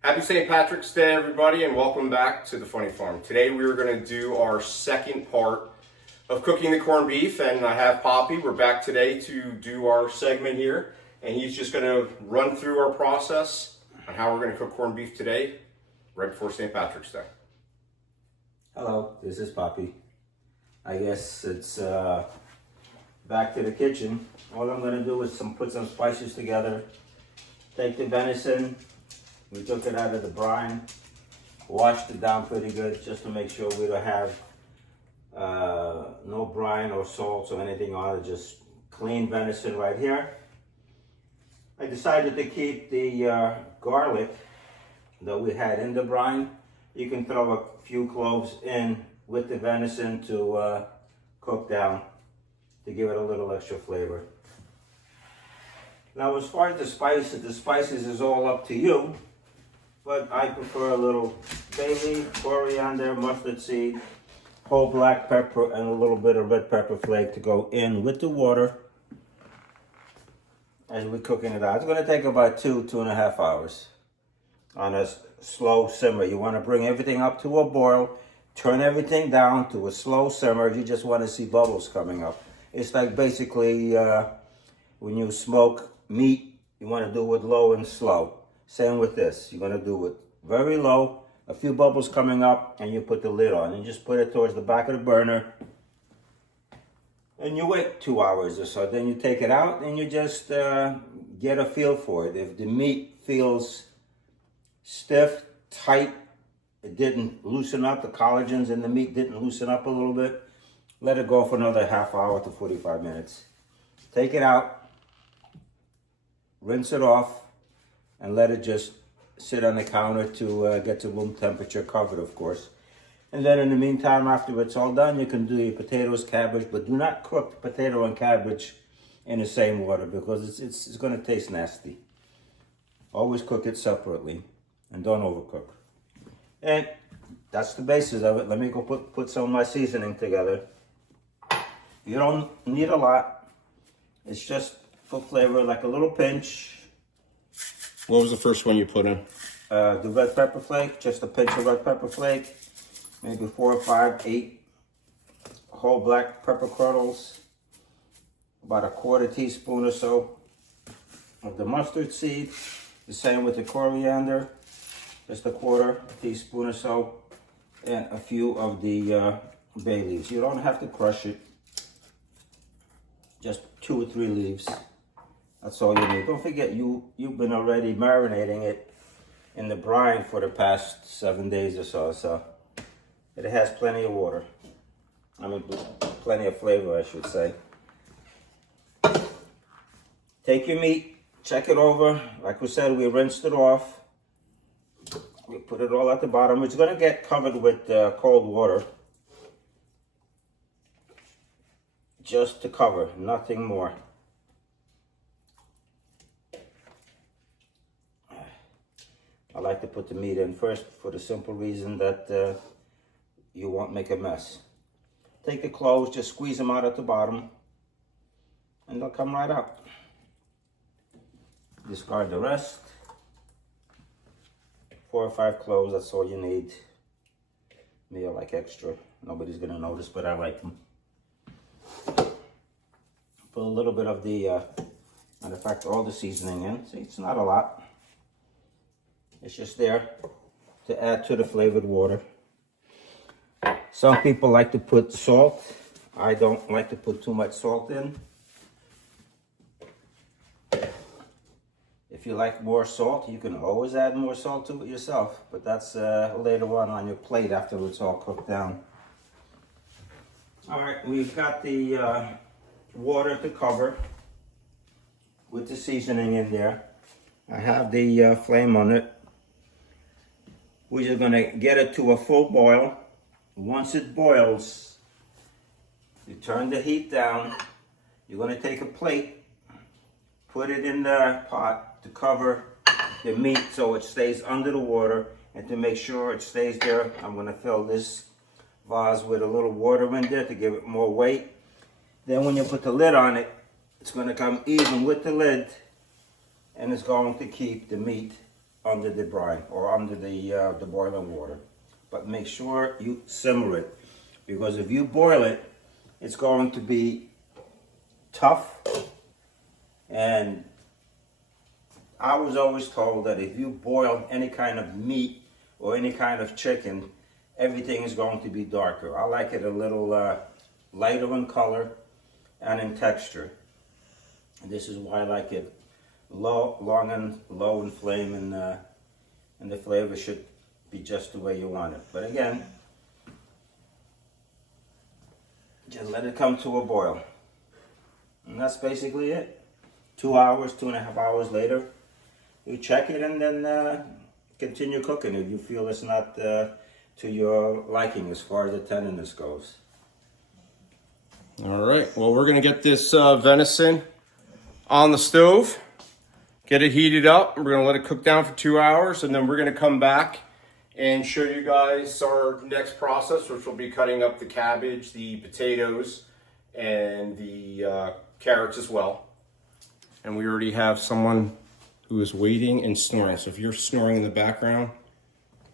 Happy St. Patrick's Day, everybody, and welcome back to the Funny Farm. Today we are going to do our second part of cooking the corned beef, and I have Poppy. We're back today to do our segment here, and he's just going to run through our process on how we're going to cook corned beef today, right before St. Patrick's Day. Hello, this is Poppy. I guess it's back to the kitchen. All I'm going to do is put some spices together, take the venison. We took it out of the brine, washed it down pretty good just to make sure we don't have no brine or salt or anything on it, just clean venison right here. I decided to keep the garlic that we had in the brine. You can throw a few cloves in with the venison to cook down to give it a little extra flavor. Now as far as the spices is all up to you. But I prefer a little bay leaf, coriander, mustard seed, whole black pepper, and a little bit of red pepper flake to go in with the water as we're cooking it out. It's going to take about 2.5 hours on a slow simmer. You want to bring everything up to a boil, turn everything down to a slow simmer. You just want to see bubbles coming up. It's like basically when you smoke meat, you want to do it low and slow. Same with this. You're going to do it very low, a few bubbles coming up, and you put the lid on. And just put it towards the back of the burner. And you wait 2 hours or so. Then you take it out and you just get a feel for it. If the meat feels stiff, tight, it didn't loosen up, the collagens in the meat didn't loosen up a little bit, let it go for another half hour to 45 minutes. Take it out, rinse it off, and let it just sit on the counter to get to room temperature, covered of course. And then in the meantime, after it's all done, you can do your potatoes, cabbage, but do not cook potato and cabbage in the same water because it's going to taste nasty. Always cook it separately and don't overcook. And that's the basis of it. Let me go put some of my seasoning together. You don't need a lot. It's just for flavor, like a little pinch. What was the first one you put in? The red pepper flake, just a pinch of red pepper flake, maybe 4 or 5, 8 whole black pepper kernels, about a 1/4 teaspoon or so of the mustard seed, the same with the coriander, just a 1/4 teaspoon or so, and a few of the bay leaves. You don't have to crush it, just 2 or 3 leaves. That's all you need. Don't forget, you've been already marinating it in the brine for the past 7 days or so. So it has plenty of water. I mean, plenty of flavor, I should say. Take your meat, check it over. Like we said, we rinsed it off. We put it all at the bottom. It's going to get covered with cold water. Just to cover, nothing more. I like to put the meat in first for the simple reason that you won't make a mess. Take the cloves, just squeeze them out at the bottom, and they'll come right out. Discard the rest. 4 or 5 cloves, that's all you need. Me, I like extra. Nobody's gonna notice, but I like them. Put a little bit of the, matter of fact, all the seasoning in. See, it's not a lot. It's just there to add to the flavored water. Some people like to put salt. I don't like to put too much salt in. If you like more salt, you can always add more salt to it yourself, but that's later on your plate after it's all cooked down. All right, we've got the water to cover with the seasoning in there. I have the flame on it. We're just going to get it to a full boil. Once it boils, you turn the heat down. You're going to take a plate, put it in the pot to cover the meat so it stays under the water, and to make sure it stays there, I'm going to fill this vase with a little water in there to give it more weight. Then when you put the lid on it, it's going to come even with the lid, and it's going to keep the meat under the brine or under the boiling water. But make sure you simmer it, because if you boil it, it's going to be tough. And I was always told that if you boil any kind of meat or any kind of chicken, everything is going to be darker. I like it a little lighter in color and in texture. And this is why I like it low in flame, and the flavor should be just the way you want it. But again, just let it come to a boil. And that's basically it. 2 hours, 2.5 hours later, you check it and then continue cooking if you feel it's not to your liking as far as the tenderness goes. All right, well, we're gonna get this venison on the stove, get it heated up. We're gonna let it cook down for 2 hours, and then we're gonna come back and show you guys our next process, which will be cutting up the cabbage, the potatoes, and the carrots as well. And we already have someone who is waiting and snoring. So if you're snoring in the background,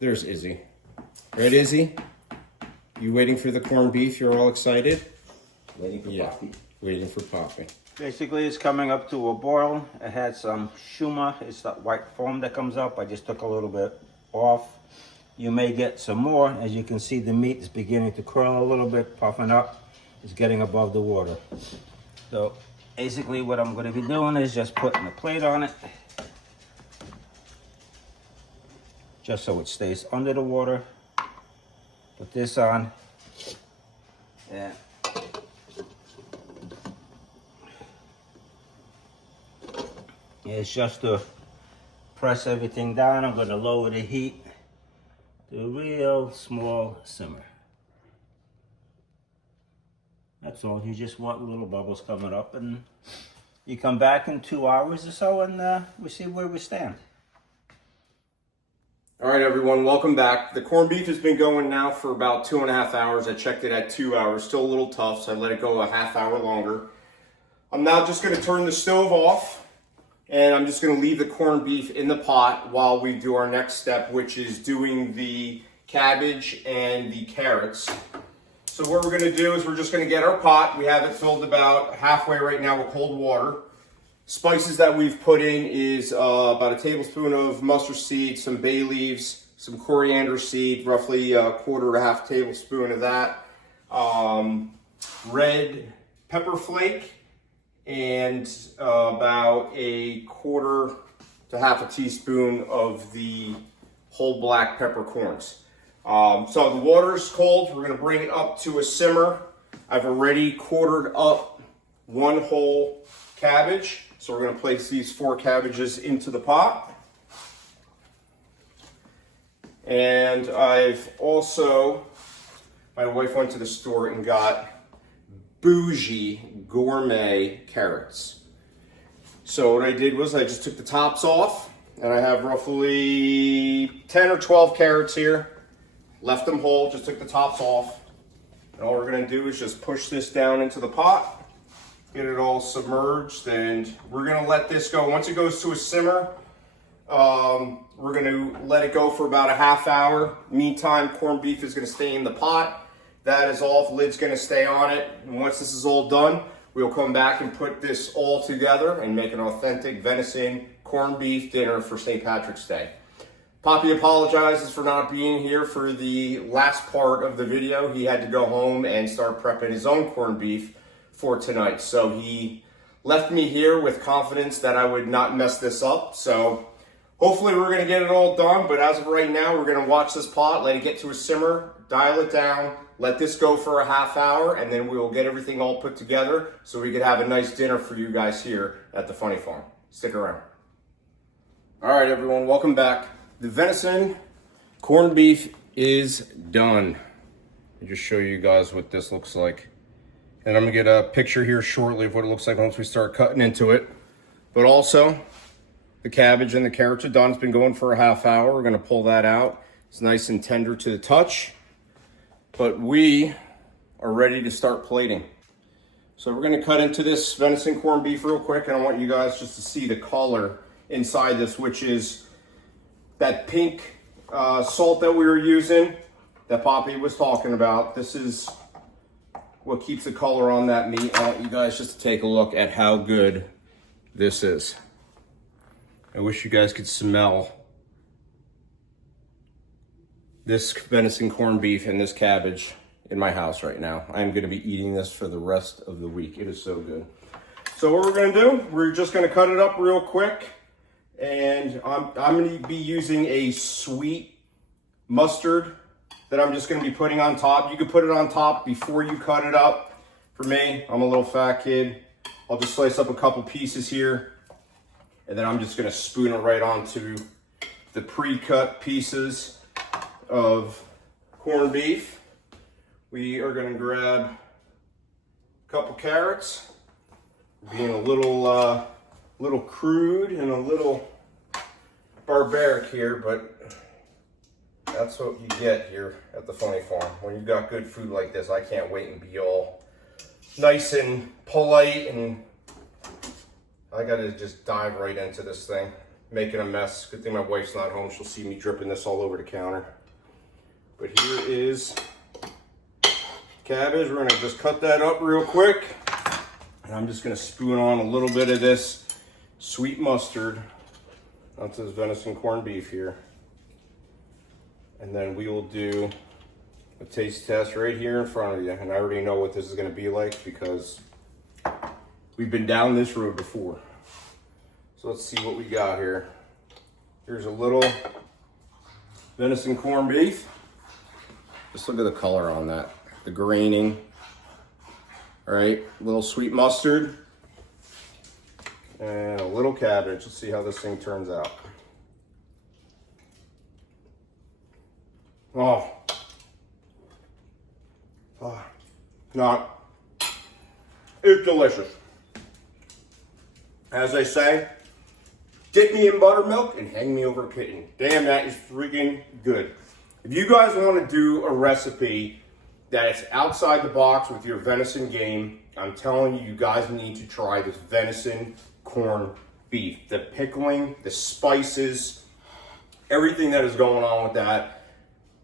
there's Izzy. Right, Izzy? You waiting for the corned beef? You're all excited? Waiting for Poppy. Waiting for Poppy. Basically, it's coming up to a boil. It had some shuma. It's that white foam that comes up. I just took a little bit off. You may get some more. As you can see, the meat is beginning to curl a little bit, puffing up. It's getting above the water. So basically what I'm going to be doing is just putting a plate on it, just so it stays under the water. Put this on, and it's just to press everything down. I'm going to lower the heat to a real small simmer. That's all. You just want little bubbles coming up, and you come back in 2 hours or so, and we see where we stand. All right, everyone, welcome back. The corned beef has been going now for about 2.5 hours. I checked it at 2 hours, still a little tough, so I let it go a half hour longer. I'm now just going to turn the stove off, and I'm just going to leave the corned beef in the pot while we do our next step, which is doing the cabbage and the carrots. So what we're going to do is we're just going to get our pot. We have it filled about halfway right now with cold water. Spices that we've put in is about a tablespoon of mustard seed, some bay leaves, some coriander seed, roughly a quarter to half tablespoon of that, red pepper flake, and about a quarter to half a teaspoon of the whole black peppercorns. So the water's cold. We're going to bring it up to a simmer. I've already quartered up one whole cabbage. So we're going to place these 4 cabbages into the pot. And I've also, my wife went to the store and got bougie gourmet carrots. So what I did was I just took the tops off, and I have roughly 10 or 12 carrots here. Left them whole, just took the tops off. And all we're going to do is just push this down into the pot. Get it all submerged, and we're gonna let this go. Once it goes to a simmer, we're gonna let it go for about a half hour. Meantime, corned beef is gonna stay in the pot. That is all, the lid's gonna stay on it. And once this is all done, we'll come back and put this all together and make an authentic venison corned beef dinner for St. Patrick's Day. Poppy apologizes for not being here for the last part of the video. He had to go home and start prepping his own corned beef for tonight. So he left me here with confidence that I would not mess this up. So hopefully we're gonna get it all done, but as of right now, we're gonna watch this pot, let it get to a simmer, dial it down, let this go for a half hour, and then we will get everything all put together so we can have a nice dinner for you guys here at the Funny Farm. Stick around. All right, everyone, welcome back. The venison corned beef is done. I'll just show you guys what this looks like. And I'm gonna get a picture here shortly of what it looks like once we start cutting into it. But also, the cabbage and the carrots are done. It's been going for a half hour. We're gonna pull that out. It's nice and tender to the touch. But we are ready to start plating. So we're gonna cut into this venison corned beef real quick, and I want you guys just to see the color inside this, which is that pink salt that we were using, that Poppy was talking about. This is what keeps the color on that meat. I want you guys just to take a look at how good this is. I wish you guys could smell this venison corned beef and this cabbage in my house right now. I'm gonna be eating this for the rest of the week. It is so good. So what we're gonna do, we're just gonna cut it up real quick, and I'm gonna be using a sweet mustard that I'm just gonna be putting on top. You could put it on top before you cut it up. For me, I'm a little fat kid. I'll just slice up a couple pieces here, and then I'm just gonna spoon it right onto the pre-cut pieces of corned beef. We are gonna grab a couple carrots, being a little crude and a little barbaric here, but that's what you get here at the Funny Farm. When you've got good food like this, I can't wait and be all nice and polite, and I gotta just dive right into this thing, making a mess. Good thing my wife's not home. She'll see me dripping this all over the counter. But here is cabbage. We're gonna just cut that up real quick. And I'm just gonna spoon on a little bit of this sweet mustard onto this venison corned beef here. And then we will do a taste test right here in front of you. And I already know what this is gonna be like because we've been down this road before. So let's see what we got here. Here's a little venison corned beef. Just look at the color on that, the graining. All right, a little sweet mustard and a little cabbage. Let's see how this thing turns out. Oh, it's delicious. As I say, dip me in buttermilk and hang me over a kitten. Damn, that is freaking good. If you guys want to do a recipe that is outside the box with your venison game, I'm telling you, you guys need to try this venison corned beef. The pickling, the spices, everything that is going on with that.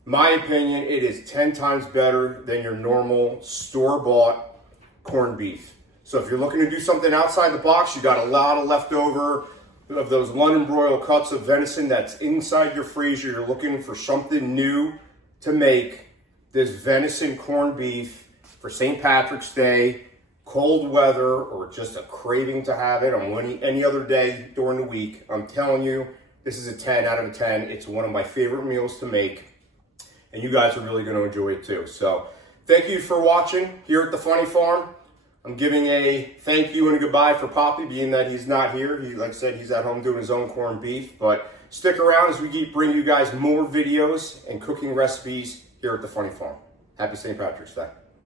My opinion, it is 10 times better than your normal store-bought corned beef. So if you're looking to do something outside the box, you got a lot of leftover of those London broil cuts of venison that's inside your freezer. You're looking for something new to make. This venison corned beef for St. Patrick's Day, cold weather, or just a craving to have it on any other day during the week. I'm telling you, this is a 10 out of 10. It's one of my favorite meals to make, and you guys are really going to enjoy it too. So thank you for watching here at the Funny Farm. I'm giving a thank you and a goodbye for Poppy, being that he's not here. He, like I said, he's at home doing his own corned beef. But stick around as we keep bringing you guys more videos and cooking recipes here at the Funny Farm. Happy St. Patrick's Day.